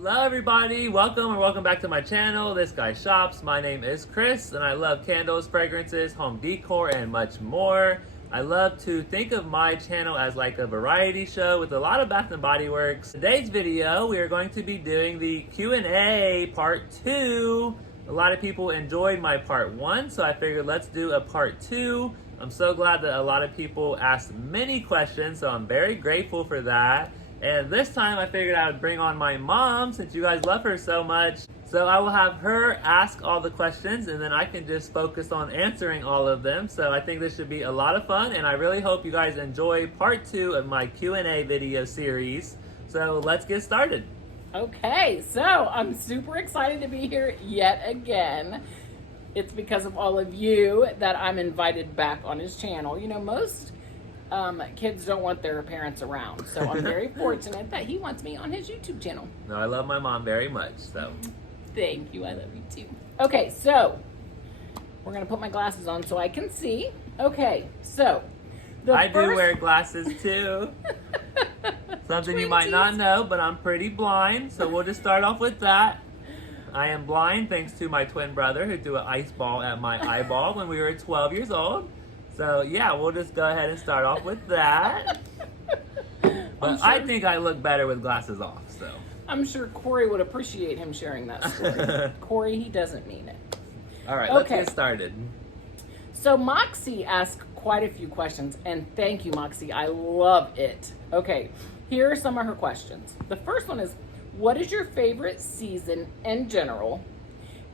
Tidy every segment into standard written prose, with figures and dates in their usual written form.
Hello everybody, welcome back to my channel, This Guy Shops. My name is Chris and I love candles, fragrances, home decor, and much more. I love to think of my channel as like a variety show with a lot of Bath & Body Works. Today's video, we are going to be doing the Q&A part 2. A lot of people enjoyed my part 1, so I figured let's do a part 2. I'm so glad that a lot of people asked many questions, so I'm very grateful for that. And this time I figured I would bring on my mom since you guys love her so much. So I will have her ask all the questions and then I can just focus on answering all of them. So I think this should be a lot of fun and I really hope you guys enjoy part 2 of my Q&A video series. So let's get started. Okay, so I'm super excited to be here yet again. It's because of all of you that I'm invited back on his channel. You know, most kids don't want their parents around, so I'm very fortunate that he wants me on his YouTube channel. No, I love my mom very much, so. Thank you, I love you too. Okay, so we're gonna put my glasses on so I can see. Okay, so I do wear glasses too. Something you might not know, but I'm pretty blind, so we'll just start off with that. I am blind thanks to my twin brother who threw an ice ball at my eyeball when we were 12 years old. So yeah, we'll just go ahead and start off with that. But I think I look better with glasses off, so. I'm sure Corey would appreciate him sharing that story. Corey, he doesn't mean it. All right, let's get started. So Moxie asked quite a few questions, and thank you, Moxie. I love it. Okay, here are some of her questions. The first one is, what is your favorite season in general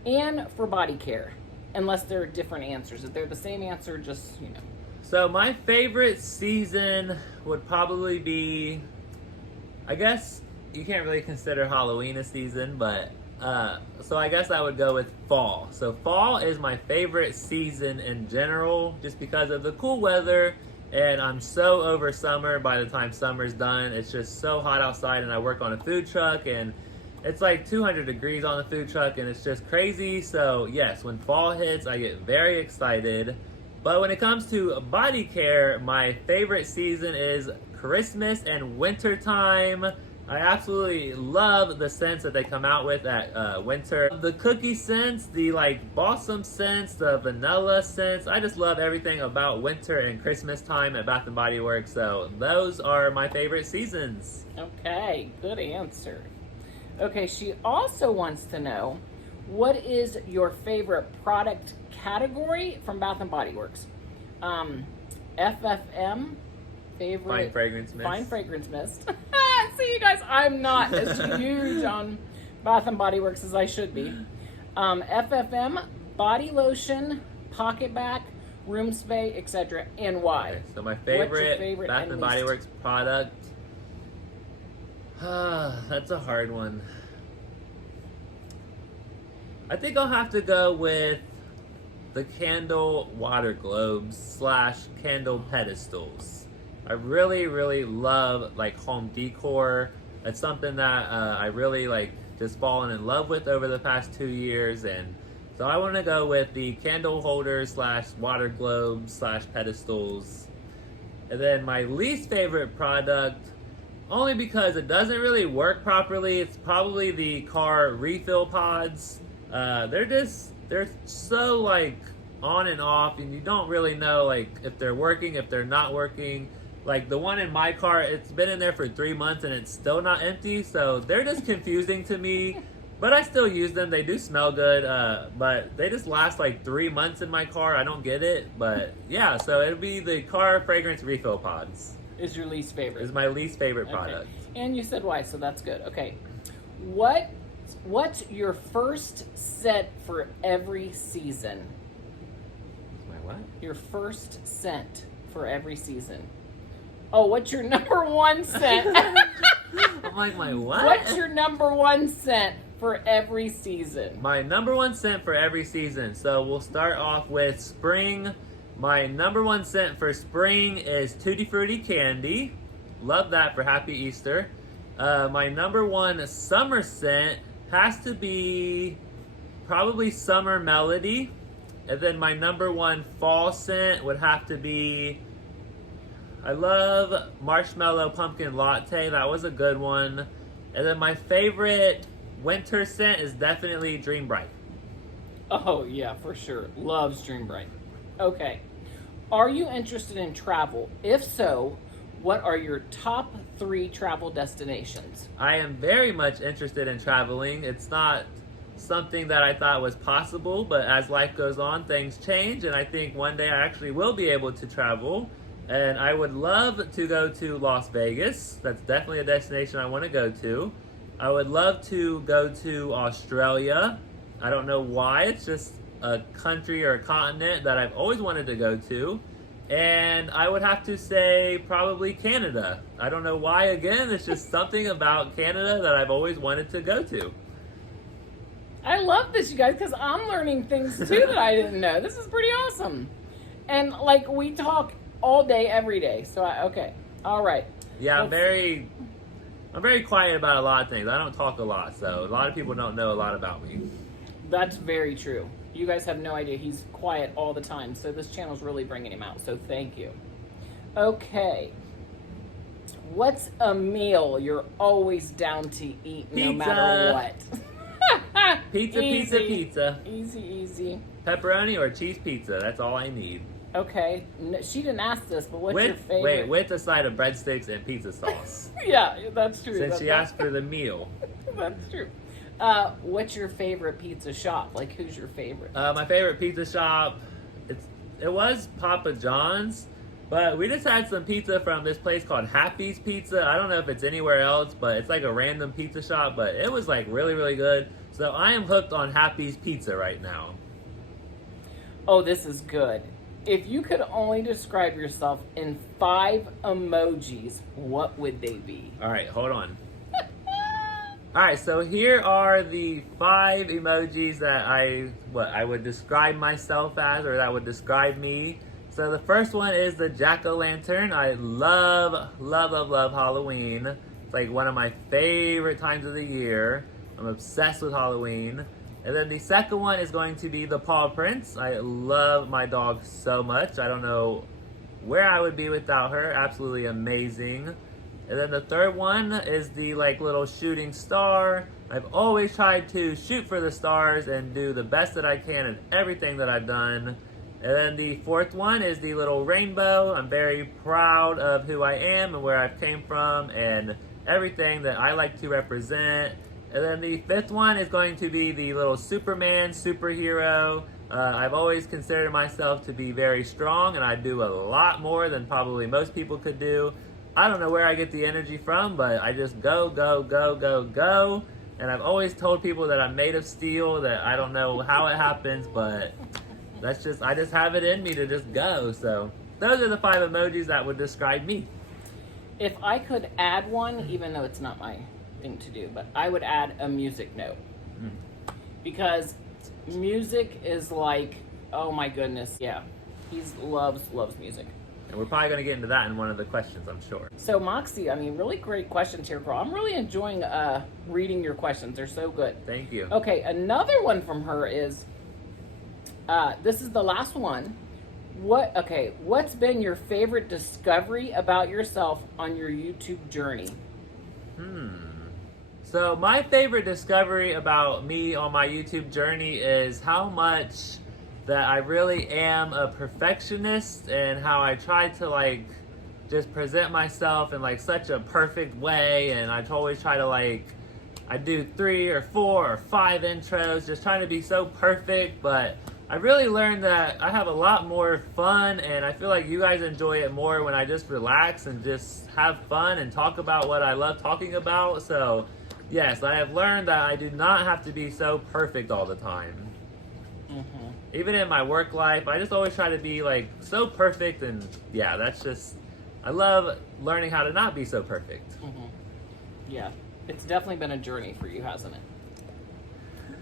and for body care? Unless there are different answers. If they're the same answer, just, you know. So my favorite season would probably be, I guess you can't really consider Halloween a season, but, so I guess I would go with fall. So fall is my favorite season in general, just because of the cool weather, and I'm so over summer. By the time summer's done, it's just so hot outside, and I work on a food truck, and it's like 200 degrees on the food truck and it's just crazy. So yes, when fall hits, I get very excited. But when it comes to body care, my favorite season is Christmas and winter time. I absolutely love the scents that they come out with at winter. The cookie scents, the like balsam scents, the vanilla scents. I just love everything about winter and Christmas time at Bath & Body Works. So those are my favorite seasons. Okay, good answer. Okay, she also wants to know, what is your favorite product category from Bath & Body Works? FFM, favorite... Fine Fragrance Mist. Fine Fragrance Mist. See, you guys, I'm not as huge on Bath & Body Works as I should be. FFM, body lotion, pocket back, room spray, etc. And why? Okay, so my favorite Bath & Body Works product... that's a hard one. I think I'll have to go with the candle water globes / candle pedestals. I really love like home decor. It's something that I really like just fallen in love with over the past 2 years, and so I want to go with the candle holders / water globes / pedestals. And then my least favorite product, only because it doesn't really work properly, it's probably the car refill pods. They're so like on and off, and you don't really know like if they're working, if they're not working. Like the one in my car, it's been in there for 3 months and it's still not empty, so they're just confusing to me. But I still use them. They do smell good, but they just last like 3 months in my car. I don't get it, but yeah, so it'll be the car fragrance refill pods. Is your least favorite? Is my least favorite product. And you said why, so that's good. Okay, what's your first scent for every season? My what? Your first scent for every season. Oh, what's your number one scent? I'm like, my what? What's your number one scent for every season? My number one scent for every season. So we'll start off with spring. My number one scent for spring is Tutti Frutti Candy. Love that for Happy Easter. My number one summer scent has to be probably Summer Melody. And then my number one fall scent would have to be I love Marshmallow Pumpkin Latte. That was a good one. And then my favorite winter scent is definitely Dream Bright. Oh, yeah, for sure. Loves Dream Bright. Okay. Are you interested in travel? If so, what are your top 3 travel destinations? I am very much interested in traveling. It's not something that I thought was possible, but as life goes on, things change, and I think one day I actually will be able to travel. And I would love to go to Las Vegas. That's definitely a destination I want to go to. I would love to go to Australia. I don't know why. It's just a country or a continent that I've always wanted to go to. And I would have to say probably Canada. I don't know why, again. It's just something about Canada that I've always wanted to go to. I love this, you guys, because I'm learning things too that I didn't know. This is pretty awesome. And like, we talk all day, every day. So, okay. All right. Yeah, I'm very quiet about a lot of things. I don't talk a lot, so a lot of people don't know a lot about me. That's very true. You guys have no idea. He's quiet all the time. So this channel's really bringing him out. So thank you. Okay. What's a meal you're always down to eat no matter what? Pizza, Easy. pizza. Easy. Pepperoni or cheese pizza. That's all I need. Okay. No, she didn't ask this, but what's your favorite? Wait, with a side of breadsticks and pizza sauce. Yeah, that's true. Since she asked for the meal. That's true. What's your favorite pizza shop? Like, who's your favorite? My favorite pizza shop, it was Papa John's, but we just had some pizza from this place called Happy's Pizza. I don't know if it's anywhere else, but it's like a random pizza shop, but it was like really, really good. So I am hooked on Happy's Pizza right now. Oh, this is good. If you could only describe yourself in 5 emojis, what would they be? All right, hold on. All right, so here are the 5 emojis that I would describe myself as, or that would describe me. So the first one is the jack-o'-lantern. I love Halloween. It's like one of my favorite times of the year. I'm obsessed with Halloween. And then the second one is going to be the paw prints. I love my dog so much. I don't know where I would be without her. Absolutely amazing. And then the third one is the like little shooting star. I've always tried to shoot for the stars and do the best that I can in everything that I've done. And then the fourth one is the little rainbow. I'm very proud of who I am and where I've came from and everything that I like to represent. And then the fifth one is going to be the little Superman superhero. I've always considered myself to be very strong, and I do a lot more than probably most people could do. I don't know where I get the energy from, but I just go. And I've always told people that I'm made of steel, that I don't know how it happens, but I just have it in me to just go. So those are the 5 emojis that would describe me. If I could add one, even though it's not my thing to do, but I would add a music note. Because music is like, oh my goodness, yeah. He loves music. And we're probably going to get into that in one of the questions, I'm sure. So Moxie, I mean, really great questions here, girl. I'm really enjoying reading your questions. They're so good. Thank you. Okay, another one from her is, this is the last one. What's been your favorite discovery about yourself on your YouTube journey? So my favorite discovery about me on my YouTube journey is how much that I really am a perfectionist and how I try to like just present myself in like such a perfect way, and I always try to like, I do 3 or 4 or 5 intros just trying to be so perfect, but I really learned that I have a lot more fun, and I feel like you guys enjoy it more when I just relax and just have fun and talk about what I love talking about. So yes, I have learned that I do not have to be so perfect all the time. Even in my work life, I just always try to be like so perfect, and yeah, that's just, I love learning how to not be so perfect. Yeah, it's definitely been a journey for you, hasn't it?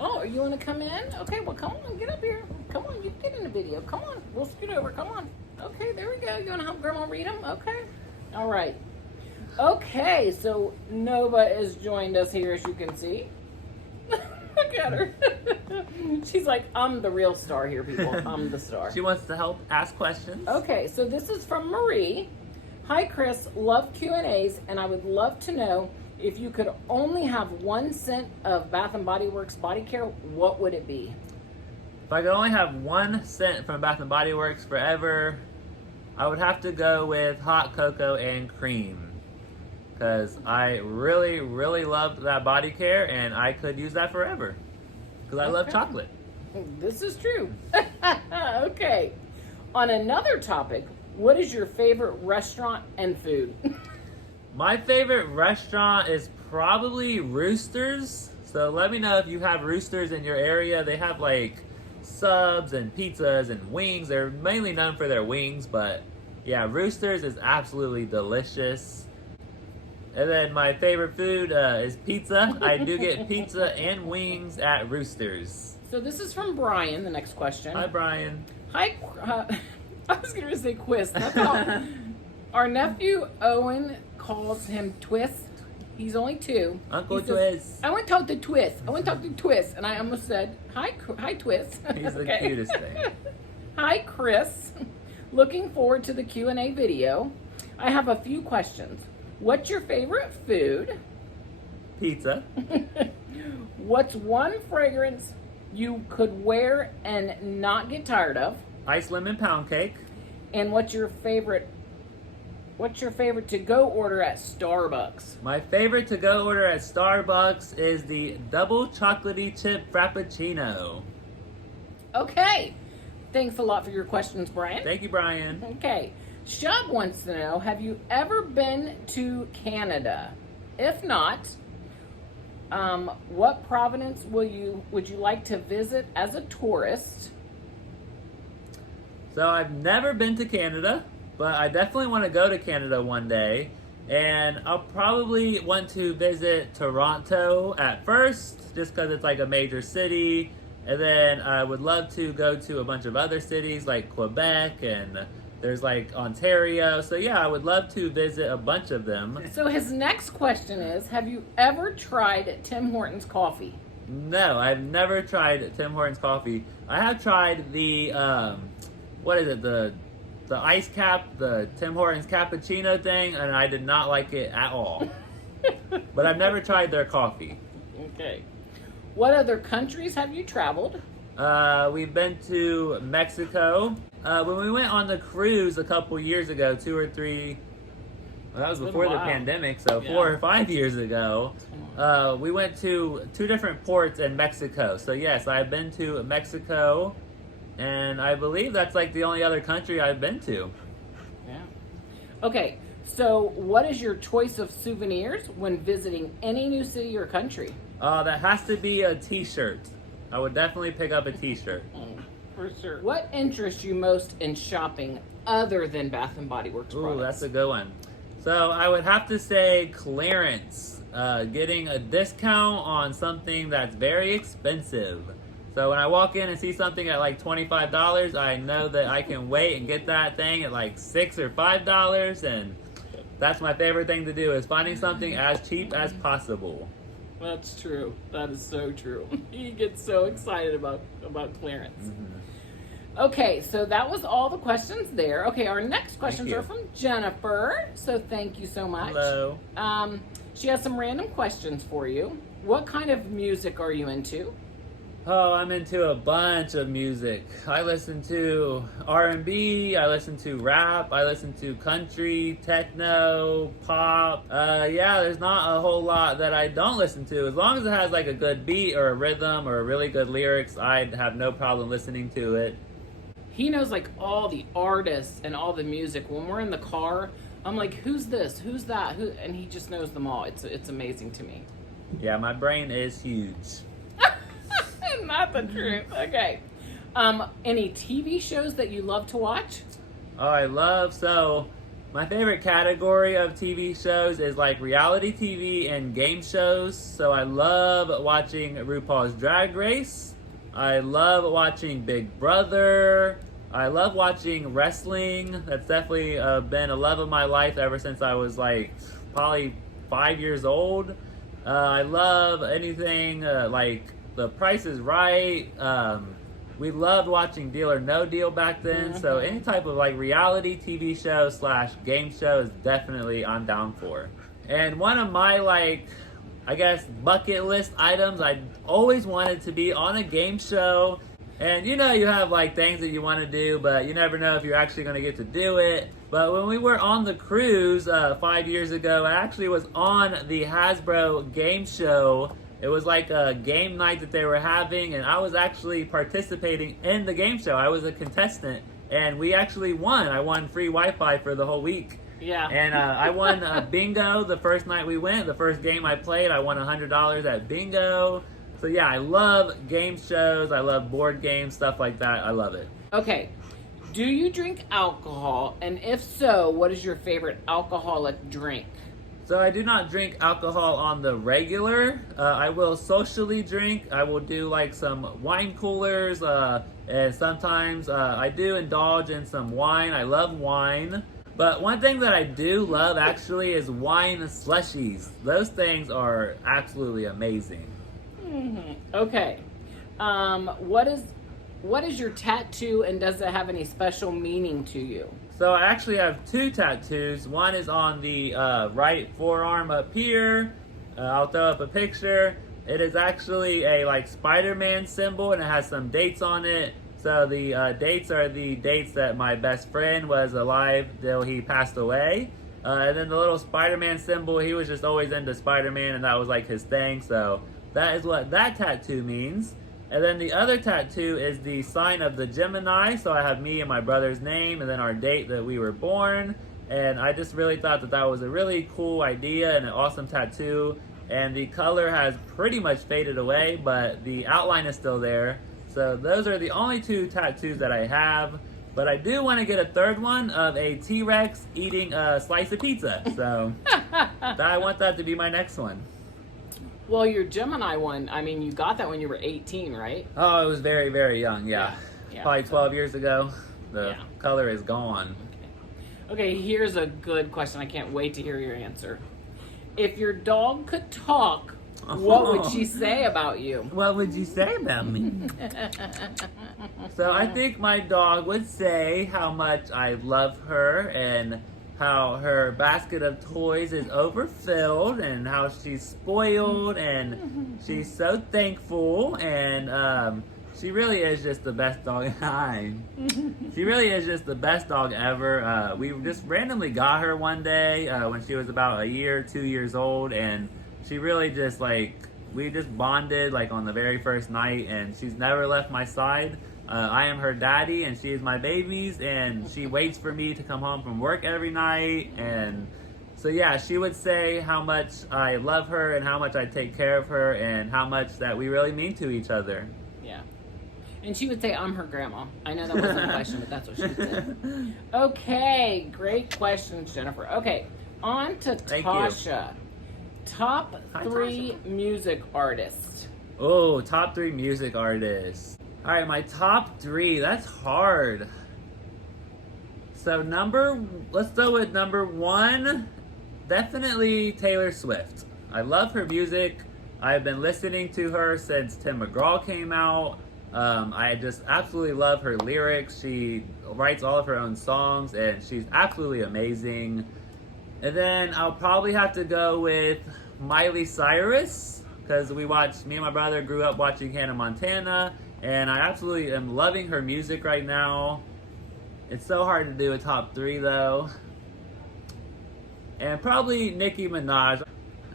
Oh, you want to come in? Okay, well, come on, get up here. Come on, you get in the video. Come on, we'll scoot over. Come on. Okay, there we go. You want to help Grandma read them? Okay. All right. Okay, so Nova has joined us here, as you can see. Look at her. She's like, I'm the real star here, people. I'm the star. She wants to help ask questions. Okay, so this is from Marie. Hi, Chris. Love Q&As, and I would love to know If you could only have one scent of Bath and Body Works body care, what would it be? If I could only have one scent from Bath and Body Works forever, I would have to go with hot cocoa and cream. Because I really, really loved that body care, and I could use that forever. Because I love chocolate. This is true. Okay. On another topic, what is your favorite restaurant and food? My favorite restaurant is probably Roosters. So let me know if you have Roosters in your area. They have like subs and pizzas and wings. They're mainly known for their wings, but yeah, Roosters is absolutely delicious. And then my favorite food is pizza. I do get pizza and wings at Roosters. So this is from Brian, the next question. Hi, Brian. Hi, I was going to say Quist. That's all. Our nephew Owen calls him Twist. He's only 2. Uncle He says, Twist. I want to talk to Twist. I want to talk to Twist. And I almost said, hi Twist. He's the cutest thing. Hi, Chris. Looking forward to the Q&A video. I have a few questions. What's your favorite food? Pizza. What's one fragrance you could wear and not get tired of? Ice lemon pound cake. And what's your favorite to-go order at Starbucks? My favorite to-go order at Starbucks is the double chocolatey chip frappuccino. Okay. Thanks a lot for your questions, Brian. Thank you, Brian. Okay. Shub wants to know, have you ever been to Canada? If not, what province would you like to visit as a tourist? So I've never been to Canada, but I definitely want to go to Canada one day. And I'll probably want to visit Toronto at first, just because it's like a major city. And then I would love to go to a bunch of other cities like Quebec, and there's like Ontario. So yeah, I would love to visit a bunch of them. So his next question is, have you ever tried Tim Hortons coffee? No, I've never tried Tim Hortons coffee. I have tried the, what is it, the ice cap, the Tim Hortons cappuccino thing, and I did not like it at all. But I've never tried their coffee. Okay. What other countries have you traveled? We've been to Mexico. When we went on the cruise a couple years ago, 2 or 3, well, that was before the pandemic, so 4 or 5 years ago, we went to 2 different ports in Mexico. So yes, I've been to Mexico, and I believe that's like the only other country I've been to. Yeah. Okay, so what is your choice of souvenirs when visiting any new city or country? That has to be a t-shirt. I would definitely pick up a t-shirt. For sure. What interests you most in shopping other than Bath and Body Works products? Ooh, that's a good one. So I would have to say clearance. Getting a discount on something that's very expensive. So when I walk in and see something at like $25, I know that I can wait and get that thing at like $6 or $5, and that's my favorite thing to do, is finding something as cheap as possible. That's true. That is so true. He gets so excited about clearance. Mm-hmm. Okay, so that was all the questions there. Okay, our next questions are from Jennifer. So thank you so much. Hello. She has some random questions for you. What kind of music are you into? Oh, I'm into a bunch of music. I listen to R&B, I listen to rap, I listen to country, techno, pop. Yeah, there's not a whole lot that I don't listen to. As long as it has like a good beat or a rhythm or really good lyrics, I'd have no problem listening to it. He knows like all the artists and all the music. When we're in the car, I'm like, who's this? Who's that? And he just knows them all. It's amazing to me. Yeah, my brain is huge. Not the truth. Okay. Any TV shows that you love to watch? Oh, so my favorite category of TV shows is like reality TV and game shows. So I love watching RuPaul's Drag Race. I love watching Big Brother. I love watching wrestling. That's definitely been a love of my life ever since I was like probably 5 years old. I love anything like The Price is Right. We loved watching Deal or No Deal back then. So any type of like reality TV show / game show is definitely I'm down for. And one of my, like, I guess, bucket list items, I always wanted to be on a game show. And you know, you have like things that you want to do, but you never know if you're actually going to get to do it. But when we were on the cruise 5 years ago, I actually was on the Hasbro game show. It was like a game night that they were having, and I was actually participating in the game show. I was a contestant, and we actually won. I won free Wi-Fi for the whole week. Yeah. And I won bingo the first night we went. The first game I played, I won $100 at bingo. So yeah, I love game shows. I love board games, stuff like that. I love it. Okay. Do you drink alcohol? And if so, what is your favorite alcoholic drink? So I do not drink alcohol on the regular. I will socially drink. I will do like some wine coolers. And sometimes I do indulge in some wine. I love wine. But one thing that I do love actually is wine slushies. Those things are absolutely amazing. Okay. What is your tattoo, and does it have any special meaning to you? So I actually have two tattoos. One is on the right forearm up here. I'll throw up a picture. It is actually a like Spider-Man symbol, and it has some dates on it. So the dates are the dates that my best friend was alive till he passed away. And then the little Spider-Man symbol, he was just always into Spider-Man, and that was like his thing. So that is what that tattoo means. And then the other tattoo is the sign of the Gemini. So I have me and my brother's name, and then our date that we were born. And I just really thought that that was a really cool idea and an awesome tattoo. And the color has pretty much faded away, but the outline is still there. So those are the only two tattoos that I have. But I do want to get a third one of a T-Rex eating a slice of pizza. So I want that to be my next one. Well, your Gemini one, I mean, you got that when you were 18, right? Oh, it was very, very young, yeah. Probably 12 years ago. The color is gone. Okay, here's a good question. I can't wait to hear your answer. If your dog could talk, what would she say about you? What would you say about me? So I think my dog would say how much I love her and how her basket of toys is overfilled and how she's spoiled and she's so thankful and she really is just the best dog. She really is just the best dog ever. We just randomly got her one day when she was about a year, 2 years old, and she really just like, we just bonded like on the very first night, and she's never left my side. I am her daddy and she is my baby's, and she waits for me to come home from work every night. And so yeah, she would say how much I love her and how much I take care of her and how much that we really mean to each other. Yeah. And she would say, I'm her grandma. I know that wasn't a question, but that's what she would say. Okay, great questions, Jennifer. Okay, on to Tasha. Top three music artists. Oh, top three music artists. All right, my top three. That's hard. So let's go with number one. Definitely Taylor Swift. I love her music. I've been listening to her since Tim McGraw came out. I just absolutely love her lyrics. She writes all of her own songs, and she's absolutely amazing. And then I'll probably have to go with Miley Cyrus, because me and my brother grew up watching Hannah Montana, and I absolutely am loving her music right now. It's so hard to do a top three though. And probably Nicki Minaj.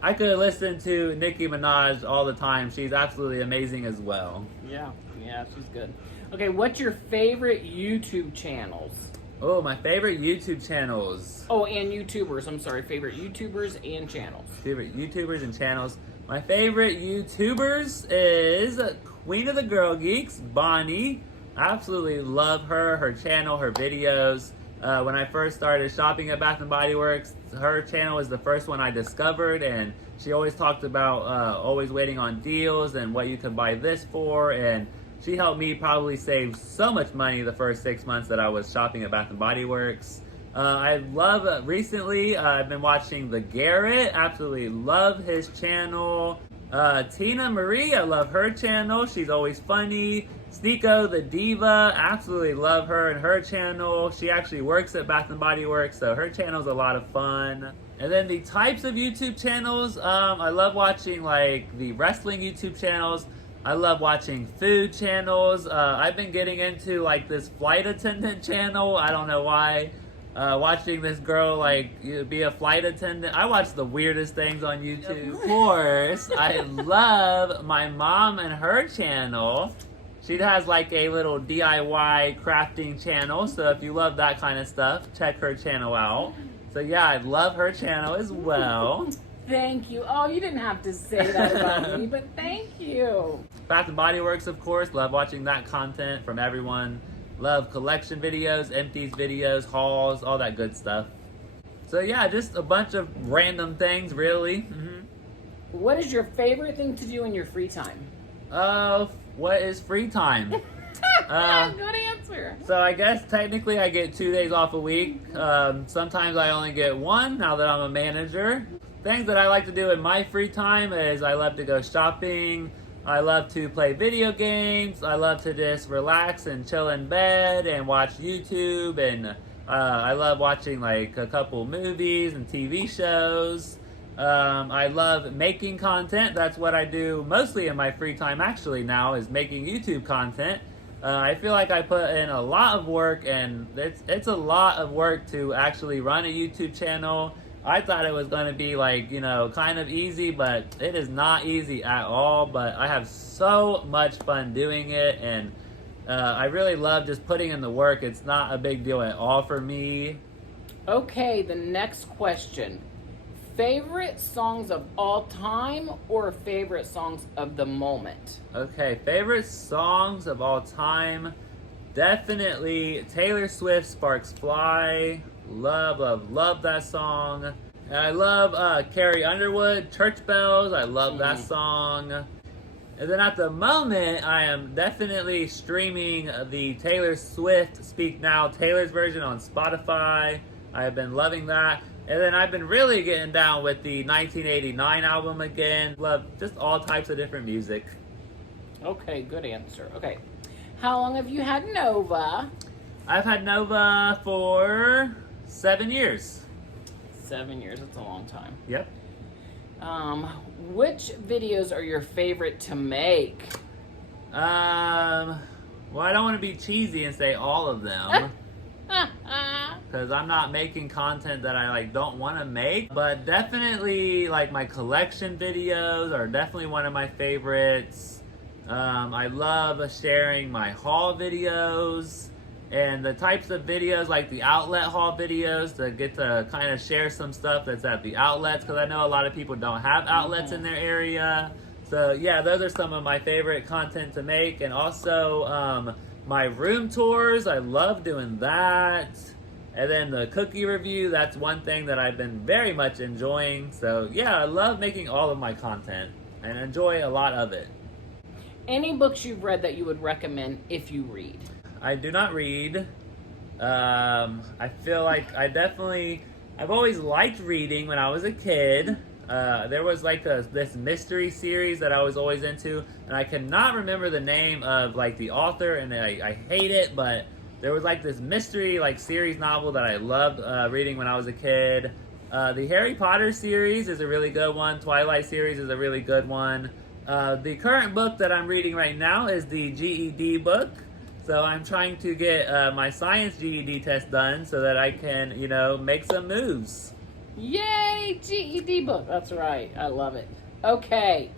I could listen to Nicki Minaj all the time. She's absolutely amazing as well. Yeah, she's good. Okay, what's your favorite YouTube channels? Oh, my favorite YouTube channels. Oh, and YouTubers. I'm sorry, favorite YouTubers and channels. Favorite YouTubers and channels. My favorite YouTubers is Queen of the Girl Geeks, Bonnie. I absolutely love her channel, her videos. When I first started shopping at Bath & Body Works, her channel was the first one I discovered, and she always talked about always waiting on deals and what you could buy this for, and she helped me probably save so much money the first 6 months that I was shopping at Bath & Body Works. I love, recently, I've been watching The Garrett. Absolutely love his channel. Tina Marie, I love her channel. She's always funny. Slatkin the Diva, absolutely love her and her channel. She actually works at Bath & Body Works, so her channel's a lot of fun. And then the types of YouTube channels, I love watching like the wrestling YouTube channels. I love watching food channels. I've been getting into like this flight attendant channel. I don't know why. Watching this girl like be a flight attendant. I watch the weirdest things on YouTube. Of course, I love my mom and her channel. She has like a little DIY crafting channel, so if you love that kind of stuff, check her channel out. So yeah, I love her channel as well. Thank you. Oh, you didn't have to say that about me, but thank you. Bath & Body Works, of course, love watching that content from everyone. Love collection videos, empties videos, hauls, all that good stuff. So yeah, just a bunch of random things, really. What is your favorite thing to do in your free time? What is free time? Good answer. So I guess technically I get 2 days off a week. Sometimes I only get one now that I'm a manager. Things that I like to do in my free time is I love to go shopping. I love to play video games. I love to just relax and chill in bed and watch YouTube. And I love watching like a couple movies and TV shows. I love making content. That's what I do mostly in my free time actually now, is making YouTube content. I feel like I put in a lot of work, and it's a lot of work to actually run a YouTube channel. I thought it was going to be like, you know, kind of easy, but it is not easy at all. But I have so much fun doing it, and I really love just putting in the work. It's not a big deal at all for me. Okay, the next question. Favorite songs of all time or favorite songs of the moment? Okay, favorite songs of all time. Definitely Taylor Swift, Sparks Fly. Love, love, love that song. And I love Carrie Underwood, Church Bells. I love that song. And then at the moment, I am definitely streaming the Taylor Swift Speak Now Taylor's version on Spotify. I've been loving that. And then I've been really getting down with the 1989 album again. Love just all types of different music. Okay, good answer. Okay. How long have you had Nova? I've had Nova for 7 years. 7 years, that's a long time. Yep. Which videos are your favorite to make? Well, I don't want to be cheesy and say all of them. Because I'm not making content that I like don't want to make, but definitely like my collection videos are definitely one of my favorites. I love sharing my haul videos and the types of videos like the outlet haul videos to get to kind of share some stuff that's at the outlets, because I know a lot of people don't have outlets in their area. So yeah, those are some of my favorite content to make. And also my room tours, I love doing that. And then the cookie review, that's one thing that I've been very much enjoying. So yeah, I love making all of my content and enjoy a lot of it. Any books you've read that you would recommend if you read? I do not read. I feel like I've always liked reading when I was a kid. There was like this mystery series that I was always into, and I cannot remember the name of like the author, and I hate it, but there was like this mystery like series novel that I loved reading when I was a kid. The Harry Potter series is a really good one. Twilight series is a really good one. The current book that I'm reading right now is the GED book. So I'm trying to get my science GED test done so that I can, you know, make some moves. Yay, GED book. That's right. I love it. Okay.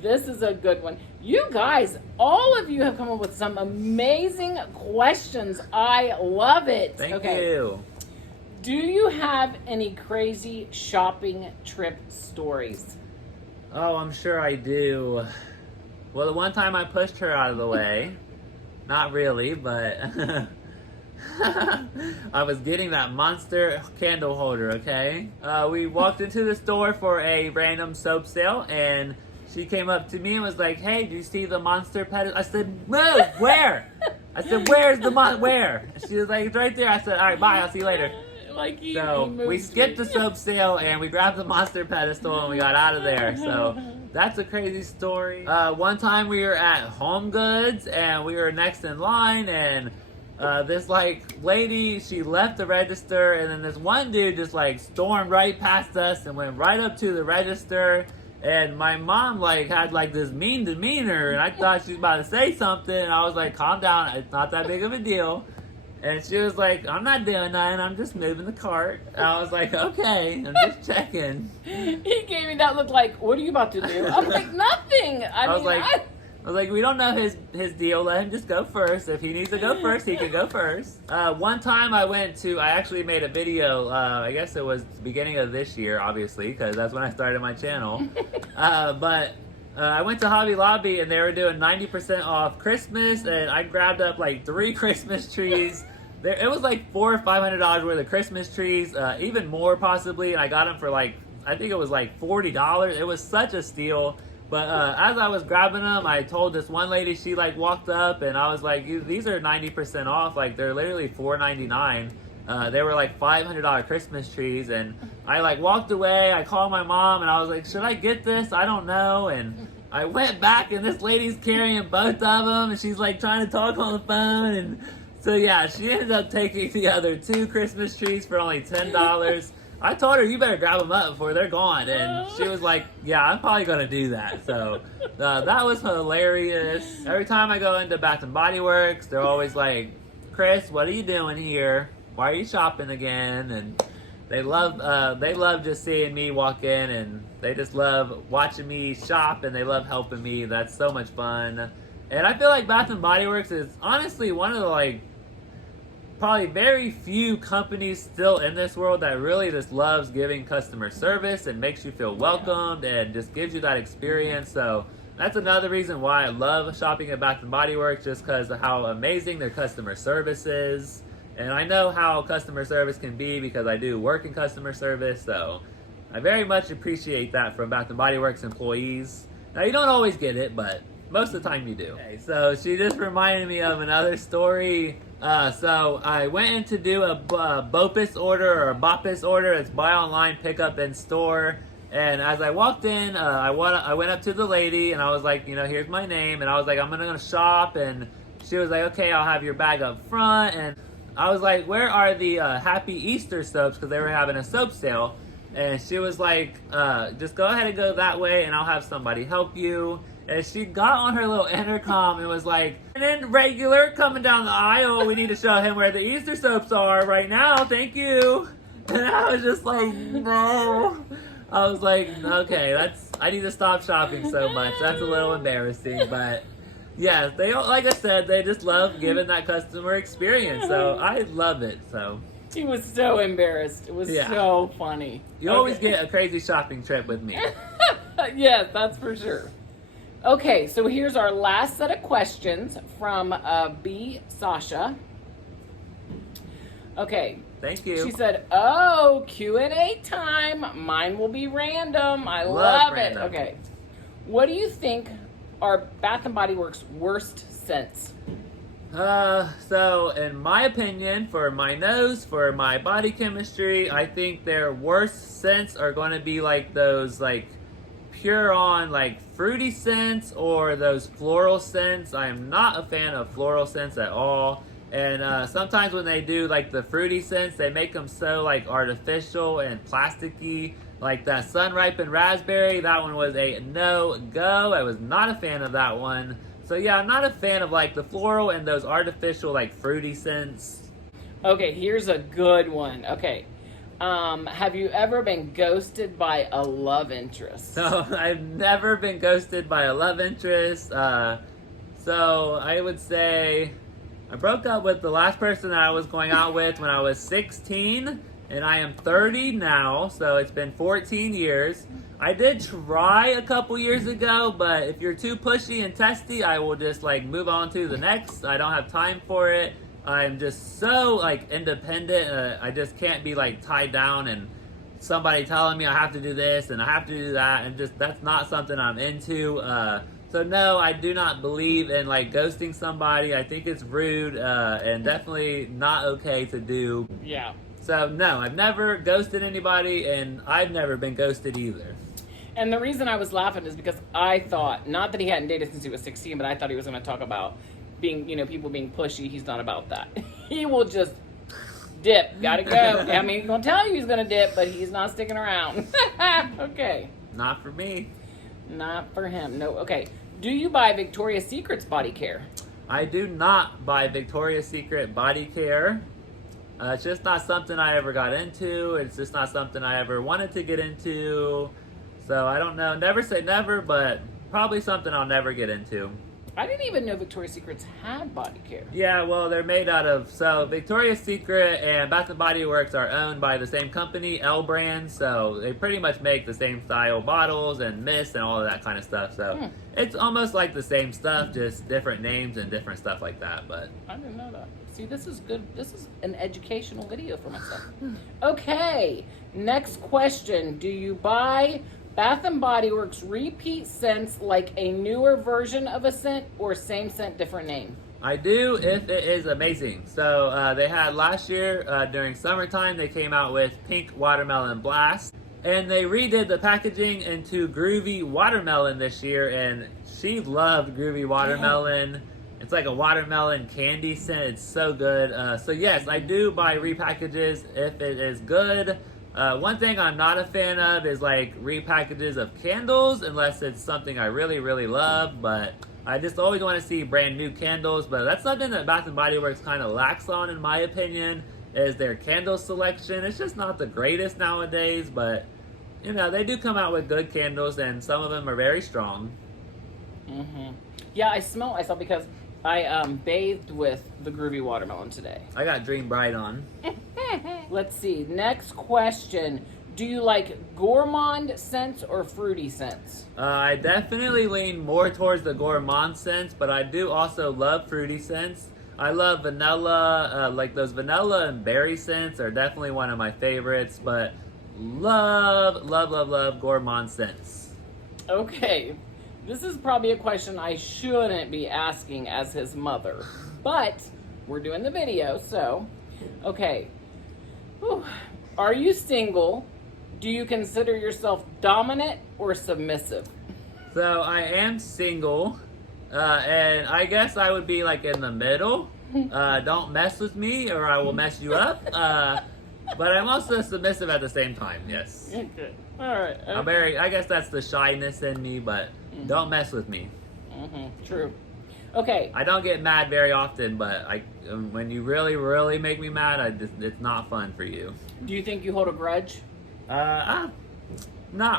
This is a good one. You guys, all of you have come up with some amazing questions. I love it. Thank you. Do you have any crazy shopping trip stories? Oh, I'm sure I do. Well, the one time I pushed her out of the way. Not really, but I was getting that monster candle holder, okay? We walked into the store for a random soap sale, and she came up to me and was like, "Hey, do you see the monster pedestal?" I said, "No, where?" I said, "Where's the where?" And she was like, "It's right there." I said, "All right, bye, I'll see you later." Like he So moved we skipped me. the soap sale and we grabbed the monster pedestal and we got out of there. So that's a crazy story. One time we were at Home Goods and we were next in line, and this like lady, she left the register, and then this one dude just like stormed right past us and went right up to the register. And my mom like had like this mean demeanor, and I thought she was about to say something, and I was like, calm down, it's not that big of a deal. And she was like, I'm not doing nothing, I'm just moving the cart. And I was like, okay, I'm just checking. He gave me that look like, what are you about to do? I'm like, nothing. I was like, we don't know his deal. Let him just go first. If he needs to go first, he can go first. One time I actually made a video, I guess it was the beginning of this year, obviously, because that's when I started my channel. But I went to Hobby Lobby and they were doing 90% off Christmas, and I grabbed up like 3 Christmas trees. It was like $400 or $500 worth of Christmas trees, even more possibly, and I got them for like, I think it was like $40. It was such a steal. But as I was grabbing them, I told this one lady, she like walked up and I was like, these are 90% off. Like they're literally $4.99. They were like $500 Christmas trees. And I like walked away. I called my mom and I was like, should I get this? I don't know. And I went back and this lady's carrying both of them and she's like trying to talk on the phone. And so yeah, she ended up taking the other 2 Christmas trees for only $10. I told her, you better grab them up before they're gone. And she was like, yeah, I'm probably going to do that. So that was hilarious. Every time I go into Bath & Body Works, they're always like, Chris, what are you doing here? Why are you shopping again? And they love just seeing me walk in, and they just love watching me shop, and they love helping me. That's so much fun. And I feel like Bath & Body Works is honestly one of the like probably very few companies still in this world that really just loves giving customer service and makes you feel welcomed and just gives you that experience. So that's another reason why I love shopping at Bath & Body Works, just because of how amazing their customer service is. And I know how customer service can be because I do work in customer service, so I very much appreciate that from Bath & Body Works employees. Now, you don't always get it, but most of the time you do. Okay, so she just reminded me of another story. So I went in to do a BOPIS order, or a BOPIS order. It's buy online, pick up in store. And as I walked in, I went up to the lady and I was like, here's my name. And I was like, I'm gonna shop. And she was like, okay, I'll have your bag up front. And I was like, where are the Happy Easter soaps? Because they were having a soap sale. And she was like, just go ahead and go that way and I'll have somebody help you. And she got on her little intercom and was like, and then regular coming down the aisle, we need to show him where the Easter soaps are right now, thank you. And I was just like, no. I was like, okay, I need to stop shopping so much. That's a little embarrassing, but yeah, they, like I said, they just love giving that customer experience. So I love it, so. He was so embarrassed. It was so funny. You always get a crazy shopping trip with me. Yes, that's for sure. Okay, so here's our last set of questions from B. Sasha. Okay. Thank you. She said, oh, Q&A time. Mine will be random. I love it. Random. Okay. What do you think are Bath & Body Works' worst scents? So in my opinion, for my nose, for my body chemistry, I think their worst scents are going to be like those like pure on like fruity scents or those floral scents. I am not a fan of floral scents at all. And sometimes when they do like the fruity scents, they make them so like artificial and plasticky. Like that sun ripened raspberry, that one was a no-go. I was not a fan of that one. So yeah, I'm not a fan of like the floral and those artificial like fruity scents. Okay, here's a good one. Okay. Have you ever been ghosted by a love interest? No, I've never been ghosted by a love interest. So I would say I broke up with the last person that I was going out with when I was 16, and I am 30 now, so it's been 14 years. I did try a couple years ago, but if you're too pushy and testy, I will just like move on to the next. I don't have time for it. I'm just so like independent. I just can't be like tied down and somebody telling me I have to do this and I have to do that, and just that's not something I'm into. So no, I do not believe in like ghosting somebody. I think it's rude and definitely not okay to do. Yeah. So no, I've never ghosted anybody, and I've never been ghosted either. And the reason I was laughing is because I thought, not that he hadn't dated since he was 16, but I thought he was going to talk about being, people being pushy. He's not about that. He will just dip. Gotta go. I mean, he's going to tell you he's going to dip, but he's not sticking around. Okay. Not for me. Not for him. No. Okay. Do you buy Victoria's Secret's body care? I do not buy Victoria's Secret body care. It's just not something I ever got into. It's just not something I ever wanted to get into. So I don't know. Never say never, but probably something I'll never get into. I didn't even know Victoria's Secrets had body care. Yeah, well, they're made out of... So Victoria's Secret and Bath & Body Works are owned by the same company, L Brand. So they pretty much make the same style bottles and mists and all of that kind of stuff. So it's almost like the same stuff, just different names and different stuff like that. But I didn't know that. See, this is good. This is an educational video for myself. Okay, next question. Do you buy Bath & Body Works repeat scents like a newer version of a scent or same scent, different name? I do if it is amazing. So they had last year during summertime, they came out with Pink Watermelon Blast. And they redid the packaging into Groovy Watermelon this year, and she loved Groovy Watermelon. It's like a watermelon candy scent. It's so good. So yes, I do buy repackages if it is good. One thing I'm not a fan of is like repackages of candles, unless it's something I really, really love. But I just always want to see brand new candles. But that's something that Bath & Body Works kind of lacks on, in my opinion, is their candle selection. It's just not the greatest nowadays, but they do come out with good candles, and some of them are very strong. Yeah, I saw because I bathed with the Groovy Watermelon today. I got Dream Bright on. Let's see. Next question. Do you like gourmand scents or fruity scents? I definitely lean more towards the gourmand scents, but I do also love fruity scents. I love vanilla, like those vanilla and berry scents are definitely one of my favorites, but love gourmand scents. Okay. This is probably a question I shouldn't be asking as his mother, but we're doing the video, so, okay. Whew. Are you single? Do you consider yourself dominant or submissive? So I am single, and I guess I would be like in the middle. Don't mess with me or I will mess you up. But I'm also submissive at the same time, yes. Okay. All right. I guess that's the shyness in me, but don't mess with me. True. Okay. I don't get mad very often, but when you really, really make me mad, it's not fun for you. Do you think you hold a grudge? Not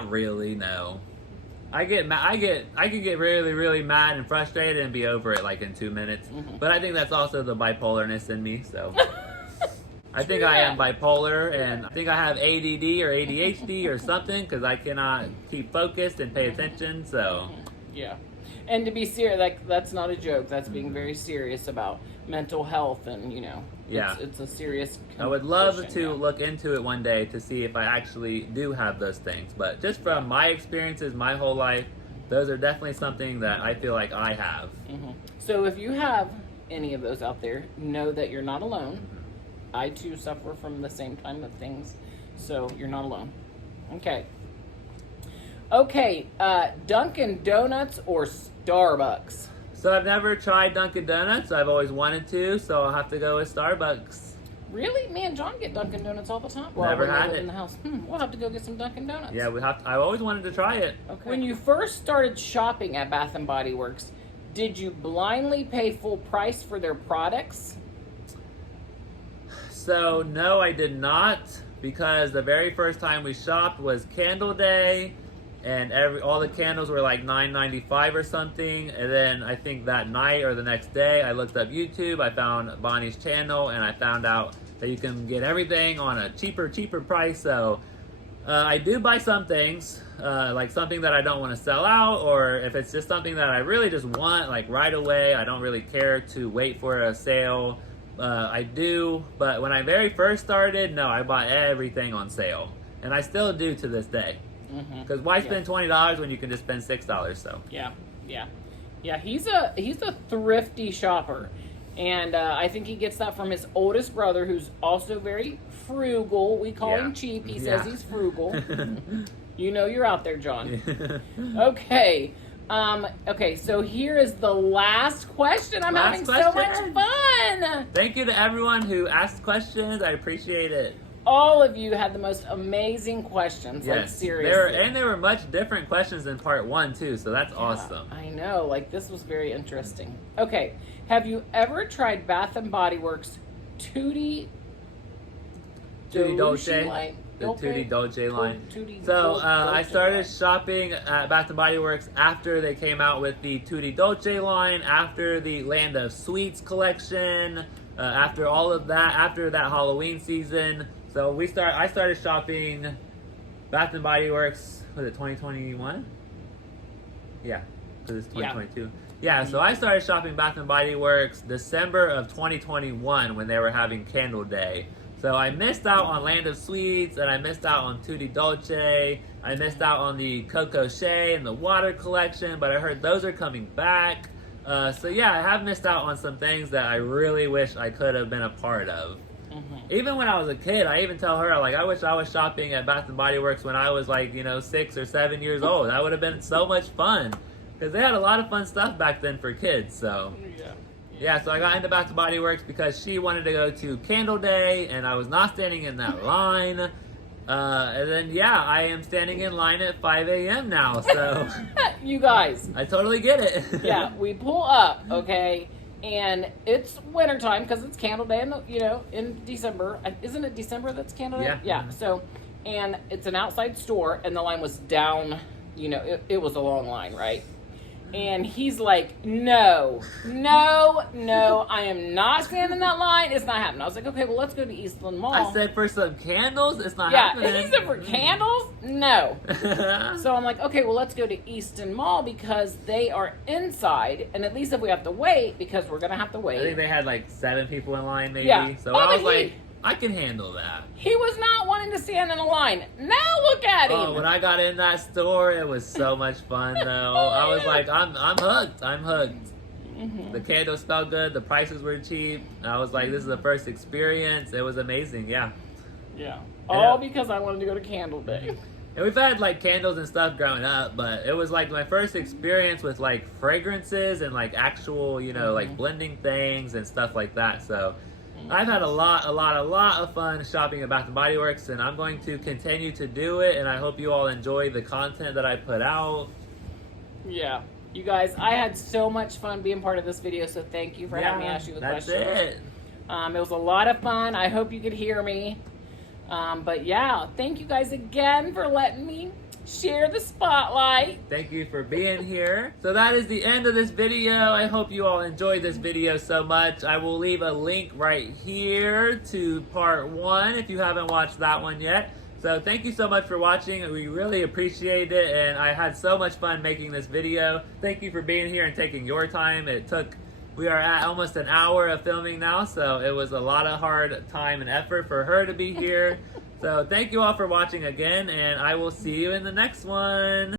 really, no. I can get really, really mad and frustrated and be over it like in 2 minutes. But I think that's also the bipolarness in me, so. I think I am bipolar, and I think I have ADD or ADHD or something, because I cannot keep focused and pay attention, so. Yeah. And to be serious, that's not a joke. That's being very serious about mental health, and, Yeah. it's a serious condition. I would love to look into it one day to see if I actually do have those things. But just from my experiences, my whole life, those are definitely something that I feel like I have. So if you have any of those out there, know that you're not alone. I too suffer from the same kind of things, so you're not alone. Okay, Dunkin' Donuts or Starbucks? So I've never tried Dunkin' Donuts. I've always wanted to, so I'll have to go with Starbucks. Really? Me and John get Dunkin' Donuts all the time. Never had it in the house. We'll have to go get some Dunkin' Donuts. Yeah, I've always wanted to try it. Okay. When you first started shopping at Bath & Body Works, did you blindly pay full price for their products? So no, I did not, because the very first time we shopped was Candle Day, and all the candles were like $9.95 or something. And then I think that night or the next day, I looked up YouTube. I found Bonnie's channel, and I found out that you can get everything on a cheaper price. So I do buy some things, like something that I don't want to sell out, or if it's just something that I really just want, like right away. I don't really care to wait for a sale. I do, but when I very first started, no, I bought everything on sale, and I still do to this day. Because why spend $20 when you can just spend $6? So yeah. He's a thrifty shopper, and I think he gets that from his oldest brother, who's also very frugal. We call Yeah. him cheap. He Yeah. says he's frugal. You know you're out there, John. Okay. Okay, so here is the last question. I'm having so much fun. Thank you to everyone who asked questions. I appreciate it. All of you had the most amazing questions. Yes. Like, seriously. There were much different questions in part 1 too, so that's awesome. I know. Like, this was very interesting. Okay. Have you ever tried Bath and Body Works Tutti Dolce. line? The Tutti Dolce line. Tutti So Dolce I started line. shopping at Bath and Body Works after they came out with the Tutti Dolce line, after the Land of Sweets collection, after all of that, after that Halloween season. So I started shopping Bath and Body Works. Was it 2021? Yeah, because it's 2022. Yeah, so I started shopping Bath and Body Works December of 2021 when they were having Candle Day. So I missed out on Land of Sweets, and I missed out on Tutti Dolce. I missed out on the Coco Shea and the Water collection, but I heard those are coming back. So yeah, I have missed out on some things that I really wish I could have been a part of. Even when I was a kid, I even tell her, like, I wish I was shopping at Bath and Body Works when I was, like, 6 or 7 years old. That would have been so much fun. Because they had a lot of fun stuff back then for kids, so. Yeah, so I got into Bath and Body Works because she wanted to go to Candle Day, and I was not standing in that line. And then, yeah, I am standing in line at 5 a.m. now, so. You guys. I totally get it. Yeah, we pull up, okay? And it's wintertime because it's Candle Day in December. Isn't it December that's Candle Day? Yeah. Yeah. So, and it's an outside store, and the line was down. It was a long line, right? And he's like, no, I am not standing in that line. It's not happening. I was like, okay, well, let's go to Eastland Mall. I said for some candles, it's not happening. Yeah, he said for candles? No. So I'm like, okay, well, let's go to Eastern Mall because they are inside, and at least if we have to wait, because we're going to have to wait. I think they had like 7 people in line, maybe. Yeah. So I was like, I can handle that. He was not wanting to stand in a line. Now look at him. Oh, when I got in that store, it was so much fun, though. I was like, I'm hooked. I'm hooked. Mm-hmm. The candles smelled good. The prices were cheap. I was like, this is the first experience. It was amazing, yeah. Yeah. All because I wanted to go to Candle Day. And we've had like candles and stuff growing up, but it was like my first experience with like fragrances and like actual, like blending things and stuff like that. So I've had a lot of fun shopping at Bath and Body Works, and I'm going to continue to do it, and I hope you all enjoy the content that I put out. Yeah. You guys, I had so much fun being part of this video, so thank you for having me ask you the questions. That's it. It was a lot of fun. I hope you could hear me. But yeah, thank you guys again for letting me share the spotlight. Thank you for being here. So that is the end of this video. I hope you all enjoyed this video so much. I will leave a link right here to part 1 if you haven't watched that one yet. So thank you so much for watching. We really appreciate it, and I had so much fun making this video. Thank you for being here and taking your time. We are at almost an hour of filming now, so it was a lot of hard time and effort for her to be here. So thank you all for watching again, and I will see you in the next one.